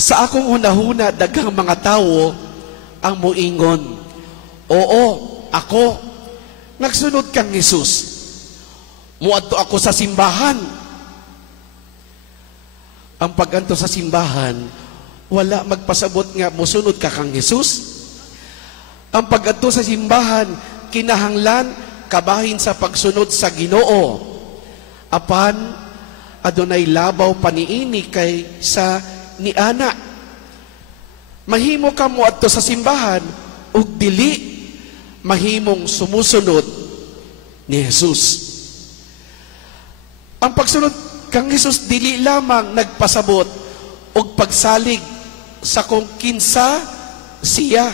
Sa akong hunahuna, daghang mga tawo ang muingon, oo, ako, nagsunod kang Jesus. Muadto ako sa simbahan. Ang pag-anto sa simbahan, wala magpasabot nga musunod ka kang Jesus. Ang pag-anto sa simbahan, kinahanglan kabahin sa pagsunod sa Ginoo. Apan, adunay labaw paniini kay sa ni ana. Mahimo ka muadto sa simbahan ug dili mahimong sumusunod ni Jesus. Ang pagsunod kang Jesus dili lamang nagpasabot og pagsalig sa kung kinsa siya.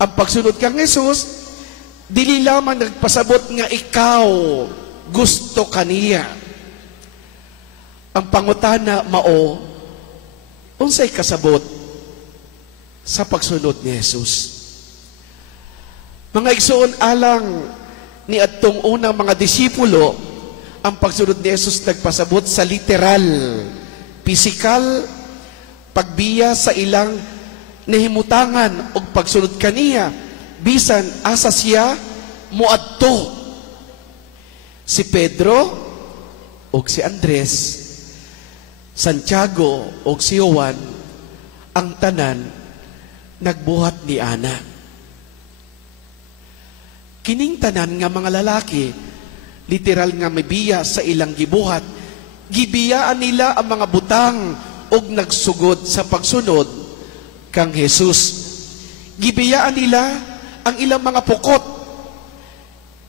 Ang pagsunod kang Jesus dili lamang nagpasabot nga ikaw gusto kaniya. Ang pangutana mao, unsay kasabot sa pagsunod ni Jesus? Mga igsoon alang ni adtong unang mga disipulo, ang pagsunod ni Jesus nagpasabot sa literal, pisikal, pagbiya sa ilang nahimutangan o pagsunod kaniya, bisan asa siya muadto. Si Pedro o si Andres, Santiago o si Juan, ang tanan nagbuhat ni ana. Kining tanan nga mga lalaki, literal nga mibiya sa ilang gibuhat, gibiyaan nila ang mga butang og nagsugod sa pagsunod kang Jesus. Gibiyaan nila ang ilang mga pukot.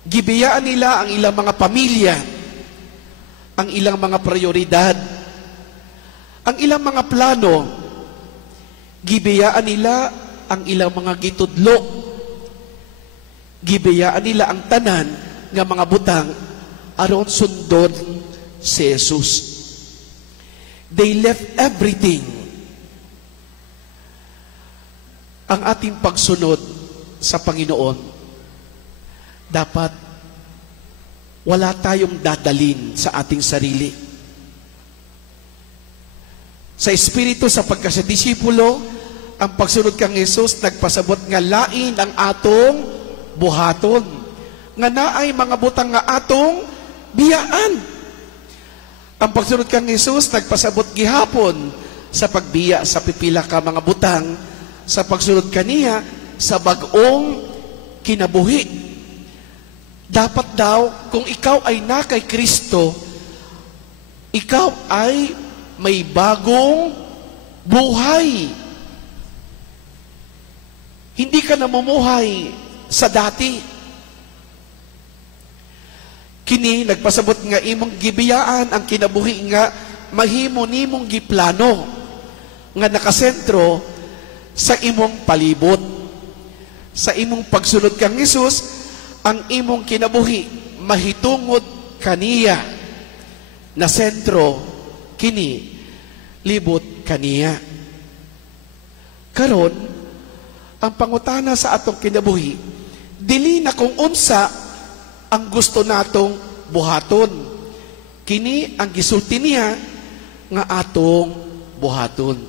Gibiyaan nila ang ilang mga pamilya, ang ilang mga prioridad, ang ilang mga plano. Gibiyaan nila ang ilang mga gitudlo. Gibiyaan nila ang tanan nga mga butang aron sundon si Jesus. They left everything. Ang ating pagsunod sa Panginoon, dapat wala tayong dadalin sa ating sarili. Sa Espiritu, sa pagkasadisipulo, ang pagsunod kang Jesus nagpasabot nga lain ang atong buhaton. Nga naay mga butang nga atong biyaan. Ang pagsunod kang Jesus nagpasabot gihapon sa pagbiya sa pipila ka mga butang sa pagsunod kaniya sa bag-ong kinabuhi. Dapat daw, kung ikaw ay na kay Kristo, ikaw ay may bagong buhay. Hindi ka namumuhay sa dati. Kini nagpasabot nga imong gibiyaan ang kinabuhi nga mahimo nimong giplano nga nakasentro sa imong palibot. Sa imong pagsunod kang Jesus, ang imong kinabuhi mahitungod kaniya na sentro kini libot kaniya. Karon ang pangutana sa atong kinabuhi, dili na kung unsa ang gusto natong buhaton. Kini ang gisulti niya nga atong buhaton.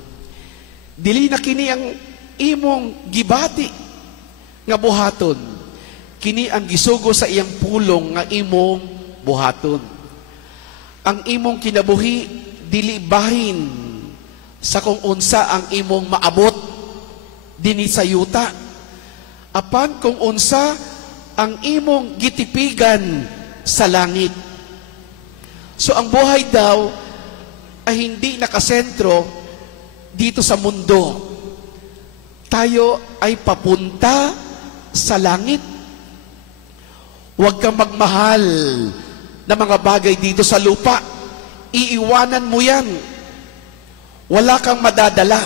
Dili na kini ang imong gibati nga buhaton. Kini ang gisugo sa iyang pulong nga imong buhaton. Ang imong kinabuhi dili bahin sa kung unsa ang imong maabot dinhi sa yuta. Apan kung unsa ang imong gitipigan sa langit. So ang buhay daw ay hindi nakasentro dito sa mundo. Tayo ay papunta sa langit. Huwag kang magmahal na mga bagay dito sa lupa. Iiwanan mo yan. Wala kang madadala.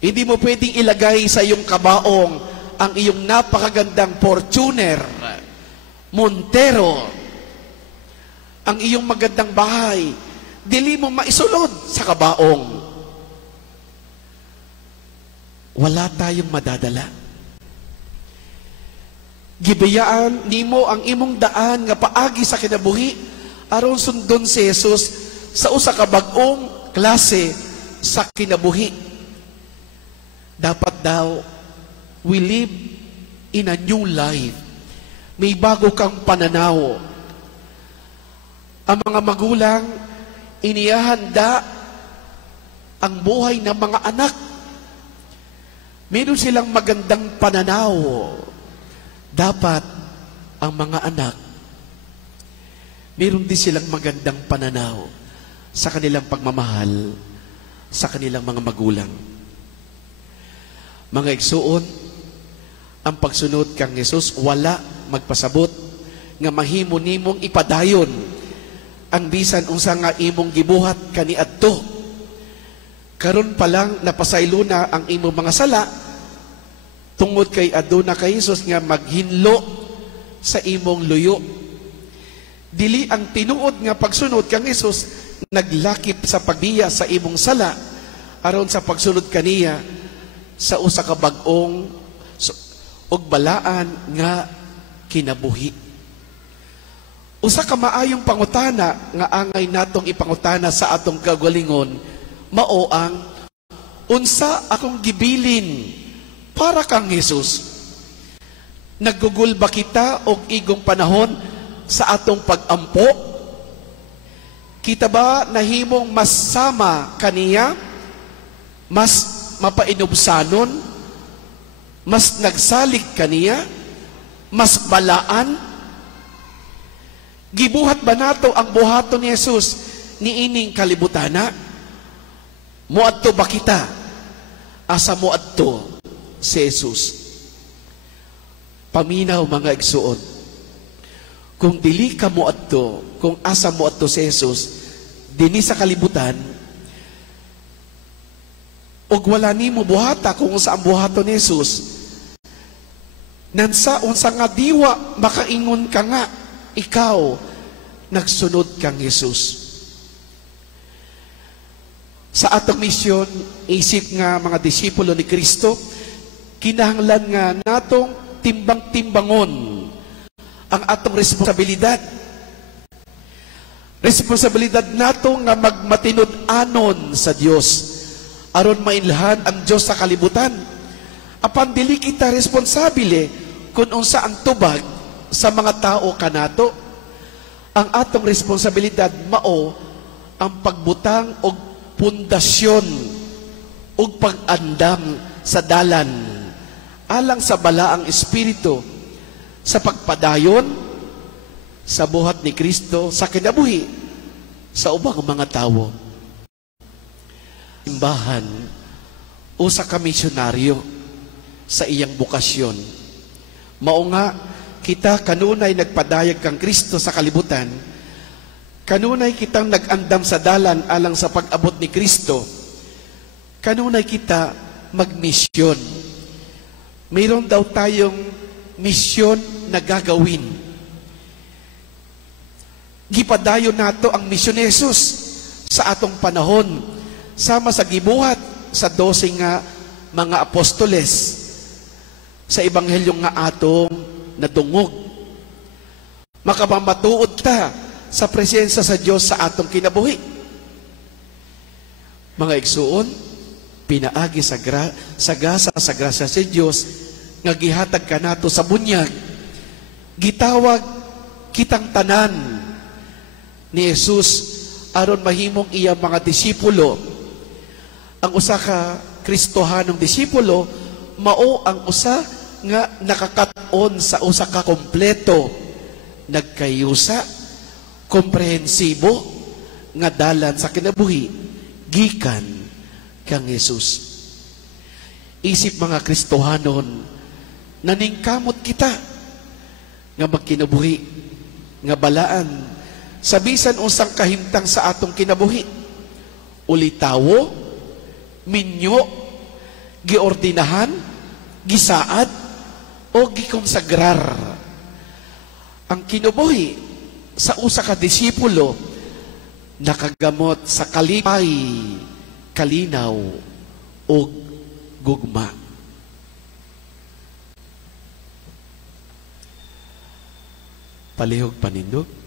Hindi mo pwedeng ilagay sa iyong kabaong ang iyong napakagandang Fortuner, Montero, ang iyong magandang bahay. Dili mo maisulod sa kabaong. Wala tayong madadala. Gibiyaan nimo ang imong daan nga paagi sa kinabuhi aron sundon si Jesus sa usa ka bag-ong klase sa kinabuhi. Dapat daw, we live in a new life. May bago kang pananaw. Ang mga magulang, inihahanda ang buhay ng mga anak. Meron silang magandang pananaw. Dapat ang mga anak, meron din silang magandang pananaw sa kanilang pagmamahal sa kanilang mga magulang. Mga igsuon, ang pagsunod kang Jesus, wala magpasabot nga mahimo nimong ipadayon ang bisan unsa nga imong gibuhat kaniadto. Karon pa lang napasaylo na ang imong mga sala tungod kay aduna kay Jesus nga maghinlo sa imong luyo. Dili ang tinuod nga pagsunod kang Jesus naglakip sa pagbiya sa imong sala aron sa pagsunod kaniya sa usa ka bag-ong ug balaan nga kinabuhi. Usa ka maayong pangutana nga angay natong ipangutana sa atong kagalingon mao ang unsa akong gibilin para kang Jesus. Naggugol ba kita og igong panahon sa atong pag-ampo? Kita ba nahimong mas sama kaniya? Mas mapainubsanon? Mas nagsalig kaniya? Mas balaan? Gibuhat ba nato ang buhaton ni Jesus niining kalibutana? Muadto ba kita? Asa muadto si Jesus? Paminaw mga igsuon. Kung dili ka muadto, kung asa muadto si Jesus, dinhi sa kalibutan, ug wala nimo buhata kung unsa ang buhaton ni Jesus, nansa unsa nga diwa makaingon ka nga ikaw nagsunod kang Jesus. Sa atong misyon, isip nga mga disipulo ni Kristo, kinahanglan nga natong timbang-timbangon ang atong responsibilidad. Responsibilidad nato nga magmatinud-anon sa Dios aron mainlhan ang Dios sa kalibutan. Apan dili kita responsable kung unsa ang tubag sa mga tao kanato. Ang atong responsibilidad mao ang pagbutang og pundasyon ug pag-andam sa dalan alang sa balaang espiritu sa pagpadayon sa buhat ni Kristo sa kinabuhi sa ubang mga tawo. Simbahan usa ka misyonaryo sa iyang bukasyon. Mao nga kita kanunay nagpadayag kang Kristo sa kalibutan, kanunay kitang nag-andam sa dalan alang sa pag-abot ni Kristo, kanunay kita magmisyon. Mayroon daw tayong misyon na gagawin. Gipadayon nato ang misyon ni Jesus sa atong panahon, sama sa gibuhat sa 12 nga mga apostoles sa ebanghelyong nga atong nadungog. Makapamatuod ta sa presensya sa Diyos sa atong kinabuhi. Mga igsuon, pinaagi sa gasa sa grasya sa Diyos nga gihatag ka nato sa bunyag, gitawag kitang tanan ni Jesus aron mahimong iya mga disipulo. Ang usa ka Kristohanong disipulo mao ang usa nga nakakaton sa usa ka kompleto, nagkayusa, komprehensibo nga dalan sa kinabuhi gikan kang Jesus. Isip mga Kristohanon, naningkamot kita nga magkinabuhi nga balaan sa bisan unsang kahimtang sa atong kinabuhi. Ulitawo, minyo, giordinahan, gisaad, o gikonsagrar. Ang kinabuhi sa usa ka disipulo nakagamot sa kalipay, kalinaw, o gugma. Palihog panindog.